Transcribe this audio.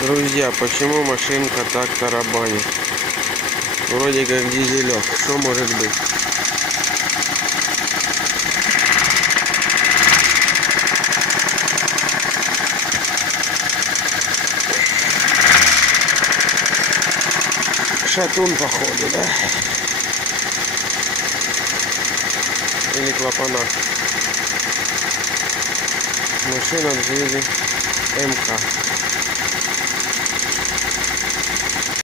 Друзья, почему машинка так тарабанит? Вроде как дизелек. Что может быть? Шатун походу, да? Или клапана. Машина Джили МК.